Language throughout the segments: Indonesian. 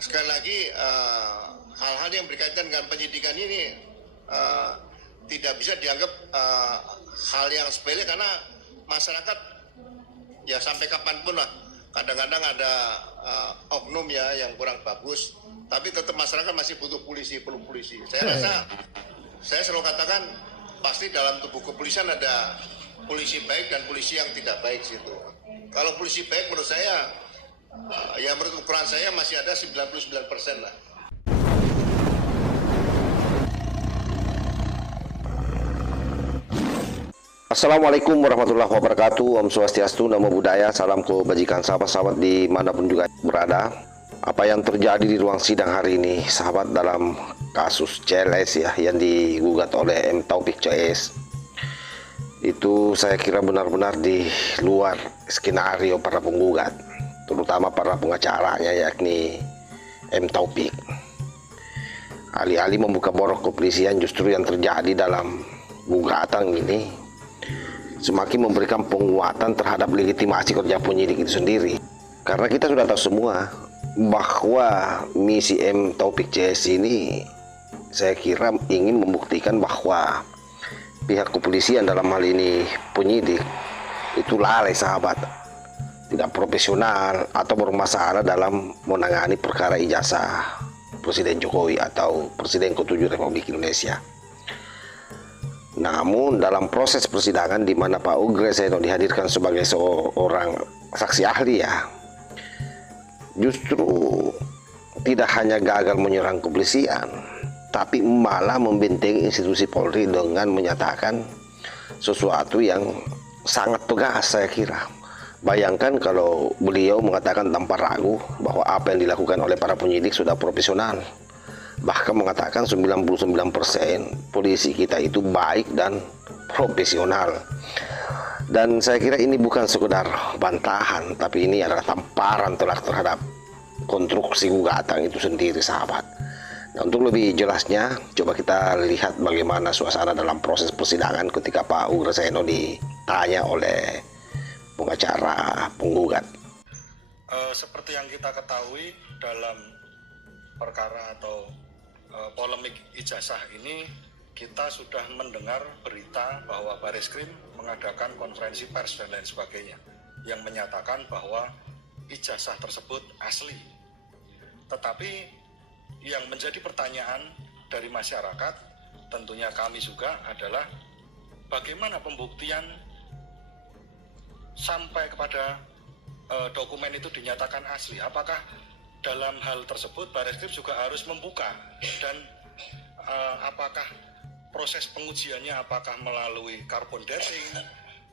sekali lagi hal-hal yang berkaitan dengan penyidikan ini tidak bisa dianggap hal yang sepele, karena masyarakat ya sampai kapanpun lah kadang-kadang ada oknum ya yang kurang bagus, tapi tetap masyarakat masih butuh polisi, perlu polisi. Saya selalu katakan pasti dalam tubuh kepolisian ada polisi baik dan polisi yang tidak baik situ. Kalau polisi baik menurut saya, ya menurut ukuran saya masih ada 99% lah. Assalamualaikum warahmatullahi wabarakatuh. Om Swastiastu, Namo Buddhaya, salam kebajikan sahabat-sahabat dimanapun juga berada. Apa yang terjadi di ruang sidang hari ini, sahabat, dalam kasus CLS ya yang digugat oleh M. Taufik CS, itu saya kira benar-benar di luar skenario para penggugat, terutama para pengacaranya yakni M. Taufik. Alih-alih membuka borok kepolisian, justru yang terjadi dalam gugatan ini semakin memberikan penguatan terhadap legitimasi kerja penyidik itu sendiri. Karena kita sudah tahu semua bahwa misi M. Taufik CS ini, saya kira ingin membuktikan bahwa pihak kepolisian, dalam hal ini penyidik, itu lalai, sahabat, tidak profesional atau bermasalah dalam menangani perkara ijazah Presiden Jokowi atau Presiden ke-7 Republik Indonesia. Namun dalam proses persidangan di mana Pak Ugre Seno dihadirkan sebagai seorang saksi ahli ya, justru tidak hanya gagal menyerang kepolisian, tapi malah membentengi institusi Polri dengan menyatakan sesuatu yang sangat tegas. Saya kira, bayangkan kalau beliau mengatakan tanpa ragu bahwa apa yang dilakukan oleh para penyidik sudah profesional, bahkan mengatakan 99% polisi kita itu baik dan profesional. Dan saya kira ini bukan sekedar bantahan, tapi ini adalah tamparan telak terhadap konstruksi gugatan itu sendiri, sahabat. Nah, untuk lebih jelasnya, coba kita lihat bagaimana suasana dalam proses persidangan ketika Pak Ugre Seno ditanya oleh pengacara penggugat. Seperti yang kita ketahui, dalam perkara atau polemik ijazah ini, kita sudah mendengar berita bahwa Bareskrim mengadakan konferensi pers dan lain sebagainya yang menyatakan bahwa ijazah tersebut asli. Tetapi yang menjadi pertanyaan dari masyarakat, tentunya kami juga, adalah bagaimana pembuktian sampai kepada dokumen itu dinyatakan asli. Apakah dalam hal tersebut Bareskrim juga harus membuka, dan apakah proses pengujiannya apakah melalui carbon dating,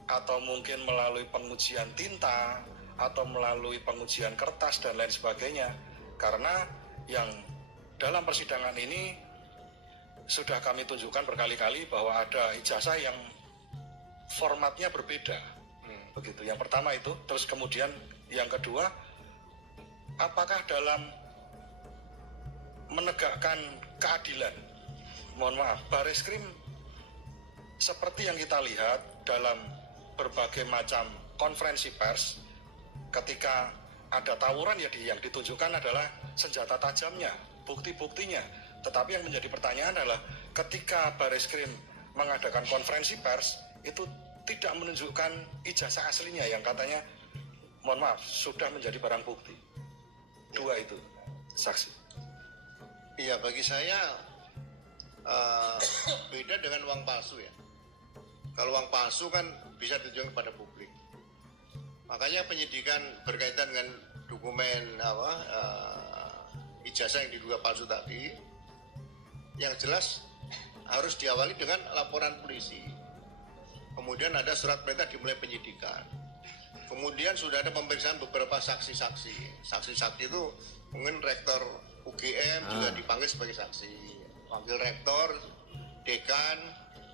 atau mungkin melalui pengujian tinta, atau melalui pengujian kertas dan lain sebagainya. Karena yang dalam persidangan ini sudah kami tunjukkan berkali-kali bahwa ada ijazah yang formatnya berbeda. Begitu. Yang pertama itu. Terus kemudian yang kedua, apakah dalam menegakkan keadilan, mohon maaf, Bareskrim seperti yang kita lihat dalam berbagai macam konferensi pers, ketika ada tawuran ya yang ditunjukkan adalah senjata tajamnya, bukti-buktinya. Tetapi yang menjadi pertanyaan adalah ketika Bareskrim mengadakan konferensi pers, itu tidak menunjukkan ijazah aslinya yang katanya, mohon maaf, sudah menjadi barang bukti. Dua itu, saksi. Iya, bagi saya beda dengan uang palsu ya. Kalau uang palsu kan bisa ditunjukkan kepada publik. Makanya penyidikan berkaitan dengan dokumen ijazah yang diduga palsu tadi, yang jelas harus diawali dengan laporan polisi. Kemudian ada surat perintah dimulai penyidikan. Kemudian sudah ada pemeriksaan beberapa saksi-saksi. Saksi-saksi itu mungkin rektor UGM juga dipanggil sebagai saksi, wakil rektor, dekan,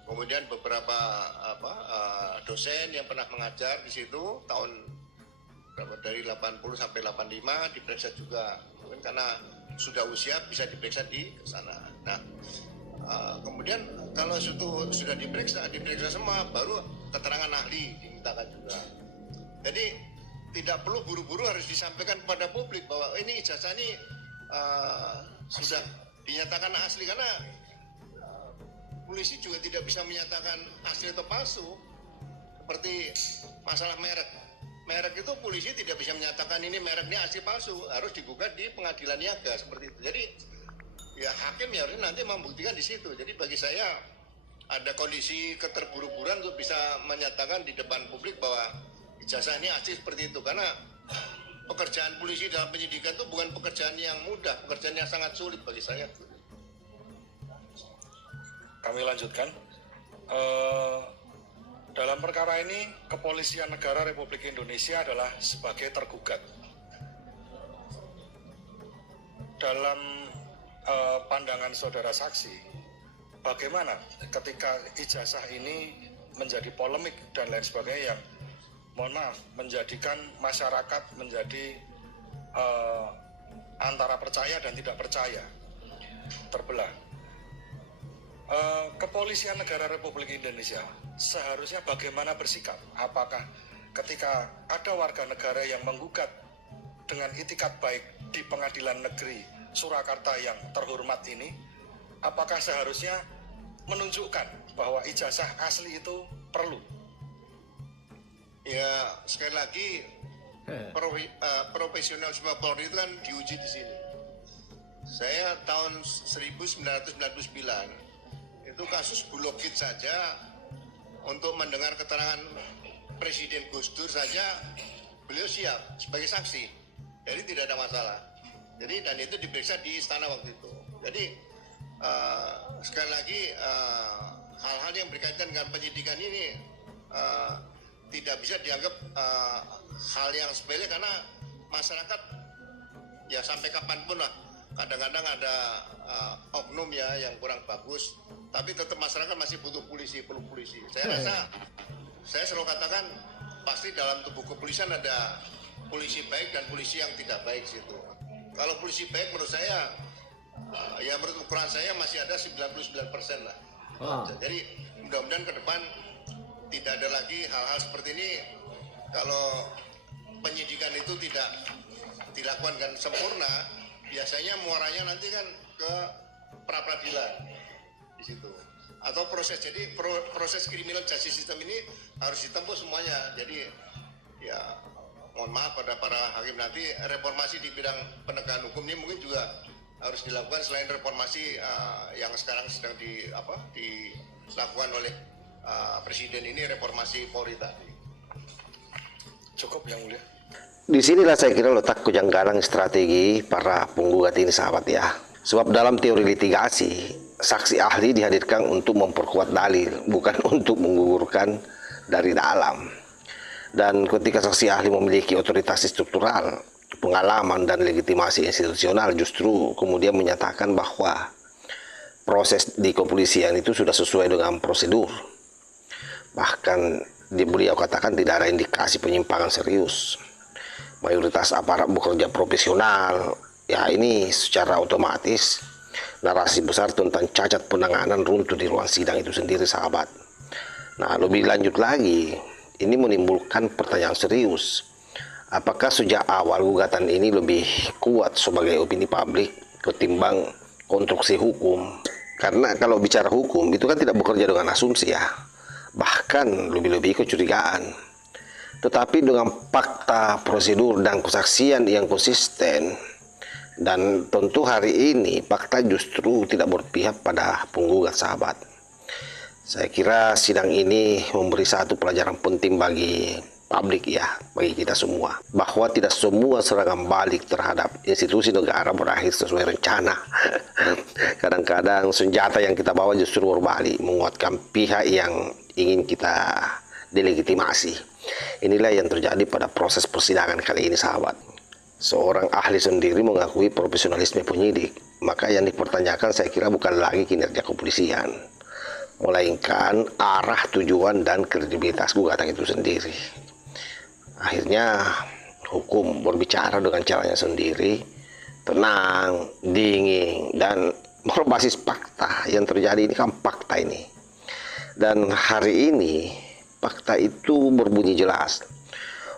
kemudian beberapa dosen yang pernah mengajar di situ tahun dari 80 sampai 85 diperiksa juga. Mungkin karena sudah usia bisa diperiksa di sana. Nah, kemudian kalau itu sudah diperiksa semua, baru keterangan ahli dimintakan juga. Jadi tidak perlu buru-buru harus disampaikan kepada publik bahwa ini ijazah ini sudah dinyatakan asli, karena polisi juga tidak bisa menyatakan asli atau palsu. Seperti masalah merek itu polisi tidak bisa menyatakan ini mereknya asli palsu, harus digugat di pengadilan niaga seperti itu. Jadi ya hakim ya harusnya nanti membuktikan di situ. Jadi bagi saya ada kondisi keterburu-buruan untuk bisa menyatakan di depan publik bahwa ijazah ini asli seperti itu, karena pekerjaan polisi dalam penyidikan itu bukan pekerjaan yang mudah, pekerjaan yang sangat sulit bagi saya. Kami lanjutkan. Dalam perkara ini, Kepolisian Negara Republik Indonesia adalah sebagai tergugat. Dalam pandangan saudara saksi, bagaimana ketika ijazah ini menjadi polemik dan lain sebagainya yang, mohon maaf, menjadikan masyarakat menjadi antara percaya dan tidak percaya, terbelah. Kepolisian Negara Republik Indonesia seharusnya bagaimana bersikap? Apakah ketika ada warga negara yang menggugat dengan itikat baik di Pengadilan Negeri Surakarta yang terhormat ini, apakah seharusnya menunjukkan bahwa ijazah asli itu perlu? Ya, sekali lagi profesionalisme Polri itu kan diuji di sini. Saya tahun 1999 itu kasus Bulogit saja, untuk mendengar keterangan Presiden Gus Dur saja beliau siap sebagai saksi, jadi tidak ada masalah. Jadi dan itu diperiksa di istana waktu itu. Jadi sekali lagi hal-hal yang berkaitan dengan penyidikan ini tidak bisa dianggap hal yang sepele, karena masyarakat ya sampai kapanpun lah kadang-kadang ada oknum ya yang kurang bagus, tapi tetap masyarakat masih butuh polisi, perlu polisi. Saya rasa, saya selalu katakan pasti dalam tubuh kepolisian ada polisi baik dan polisi yang tidak baik situ. Kalau polisi baik menurut saya, ya menurut ukuran saya masih ada 99% lah. Jadi mudah-mudahan ke depan tidak ada lagi hal-hal seperti ini. Kalau penyidikan itu tidak dilakukan dengan sempurna, biasanya muaranya nanti kan ke pra-peradilan di situ. Atau proses, jadi proses criminal justice system ini harus ditempuh semuanya. Jadi ya mohon maaf pada para hakim nanti, reformasi di bidang penegakan hukum ini mungkin juga harus dilakukan selain reformasi yang sekarang sedang dilakukan oleh Presiden ini, reformasi Polri tadi. Cukup yang mulia. Disinilah saya kira letak kejanggalan strategi para penggugat ini, sahabat ya. Sebab dalam teori litigasi, saksi ahli dihadirkan untuk memperkuat dalil, bukan untuk menggugurkan dari dalam. Dan ketika saksi ahli memiliki otoritas struktural, pengalaman dan legitimasi institusional, justru kemudian menyatakan bahwa proses di kepolisian itu sudah sesuai dengan prosedur. Bahkan beliau katakan tidak ada indikasi penyimpangan serius. Mayoritas aparat bekerja profesional. Ya, ini secara otomatis narasi besar tentang cacat penanganan runtuh di ruang sidang itu sendiri, sahabat. Nah, lebih lanjut lagi, ini menimbulkan pertanyaan serius. Apakah sejak awal gugatan ini lebih kuat sebagai opini publik ketimbang konstruksi hukum? Karena kalau bicara hukum itu kan tidak bekerja dengan asumsi ya, bahkan lebih-lebih kecurigaan. Tetapi dengan fakta, prosedur, dan kesaksian yang konsisten, dan tentu hari ini fakta justru tidak berpihak pada penggugat, sahabat. Saya kira sidang ini memberi satu pelajaran penting bagi publik ya, bagi kita semua, bahwa tidak semua serangan balik terhadap institusi negara berakhir sesuai rencana. Kadang-kadang senjata yang kita bawa justru berbalik, menguatkan pihak yang ingin kita delegitimasi. Inilah yang terjadi pada proses persidangan kali ini, sahabat. Seorang ahli sendiri mengakui profesionalisme penyidik, maka yang dipertanyakan saya kira bukan lagi kinerja kepolisian, melainkan arah, tujuan, dan kredibilitas gugatan itu sendiri. Akhirnya hukum berbicara dengan caranya sendiri, tenang, dingin, dan berbasis fakta. Yang terjadi ini kan fakta ini. Dan hari ini fakta itu berbunyi jelas.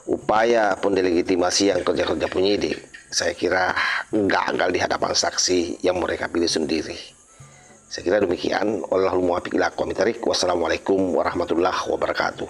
Upaya pendelegitimasian kerja-kerja penyidik saya kira gagal di hadapan saksi yang mereka pilih sendiri. Saya kira demikian. Wallahul muwaffiq ila aqwamit thoriq. Wassalamualaikum warahmatullahi wabarakatuh.